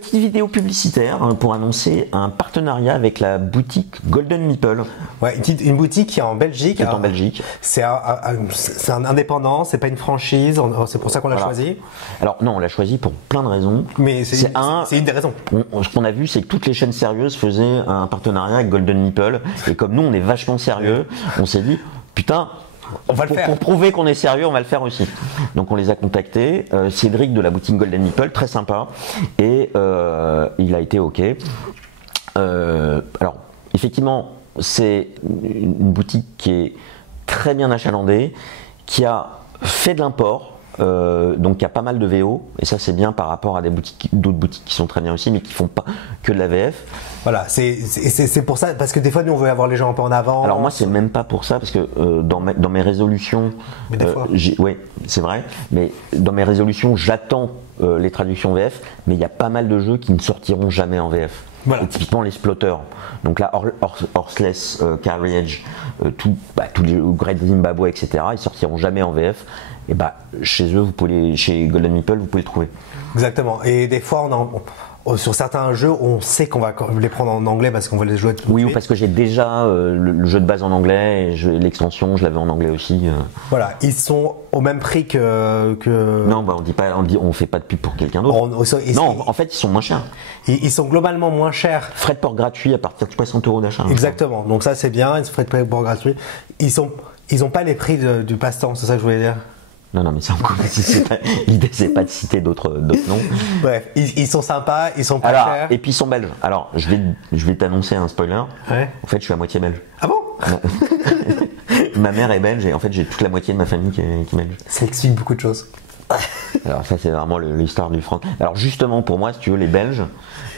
petite vidéo publicitaire pour annoncer un partenariat avec la boutique Golden Meeple. Ouais, une boutique qui est en Belgique. Qui est en Belgique. C'est un indépendant, c'est pas une franchise, c'est pour ça qu'on l'a choisi. Alors non, on l'a choisi pour plein de raisons. Mais c'est une des raisons. Ce qu'on a vu, c'est que toutes les chaînes sérieuses faisaient un partenariat avec Golden Meeple. Et comme nous, on est vachement sérieux, on s'est dit, putain, on va le faire. Pour prouver qu'on est sérieux, on va le faire aussi. Donc on les a contactés. Cédric de la boutique Golden Meeple, très sympa. Et il a été OK. Alors, effectivement, c'est une boutique qui est très bien achalandée, qui a fait de l'import. Donc il y a pas mal de VO et ça c'est bien par rapport à d'autres boutiques qui sont très bien aussi mais qui font pas que de la VF. Voilà, c'est pour ça, parce que des fois nous on veut avoir les gens un peu en avant. Alors moi c'est même pas pour ça parce que dans mes résolutions, mais des fois. Ouais c'est vrai, mais dans mes résolutions j'attends les traductions VF, mais il y a pas mal de jeux qui ne sortiront jamais en VF. Voilà. Et typiquement les splotters, donc là Horseless, Carriage, tous les Great Zimbabwe, etc. Ils sortiront jamais en VF. Et chez eux, chez Golden Meeple, vous pouvez le trouver. Exactement. Et des fois, sur certains jeux, on sait qu'on va les prendre en anglais parce qu'on va les jouer. Oui, ou parce que j'ai déjà le jeu de base en anglais et l'extension, je l'avais en anglais aussi. Voilà, ils sont au même prix que. Non, on fait pas de pub pour quelqu'un d'autre. Non, en fait, ils sont moins chers. Ils sont globalement moins chers. Frais de port gratuit à partir de 60 € d'achat. Exactement. Donc ça, c'est bien. Ils sont frais de port gratuit. Ils ont pas les prix du passe-temps. C'est ça que je voulais dire. Non, mais c'est encore. L'idée, c'est pas de citer d'autres noms. Bref, ils sont sympas, ils sont pas chers. Et puis ils sont belges. Alors, je vais t'annoncer un spoiler. Ouais. En fait, je suis à moitié belge. Ah bon? Ma mère est belge et en fait, j'ai toute la moitié de ma famille qui est belge. Ça explique beaucoup de choses. Alors ça, c'est vraiment l'histoire du France. Alors justement, pour moi, si tu veux, les Belges,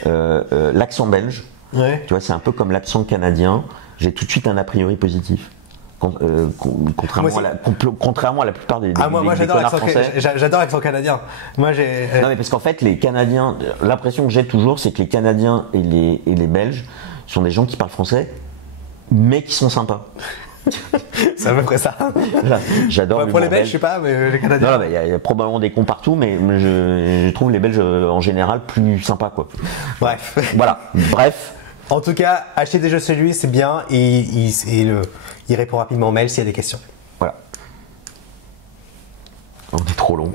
l'accent belge, ouais. Tu vois, c'est un peu comme l'accent canadien. J'ai tout de suite un a priori positif. Contrairement à la plupart des moi j'adore l'accent canadien. Moi Non mais parce qu'en fait les Canadiens, l'impression que j'ai toujours c'est que les Canadiens et les Belges sont des gens qui parlent français mais qui sont sympas. C'est à peu près ça. J'adore. Pour les Belges, je sais pas, mais les Canadiens. Non, il y a probablement des cons partout, mais je trouve les Belges en général plus sympas quoi. Bref. Voilà. Bref. En tout cas, acheter des jeux chez lui, c'est bien et il répond rapidement aux mails s'il y a des questions. Voilà. On est trop long.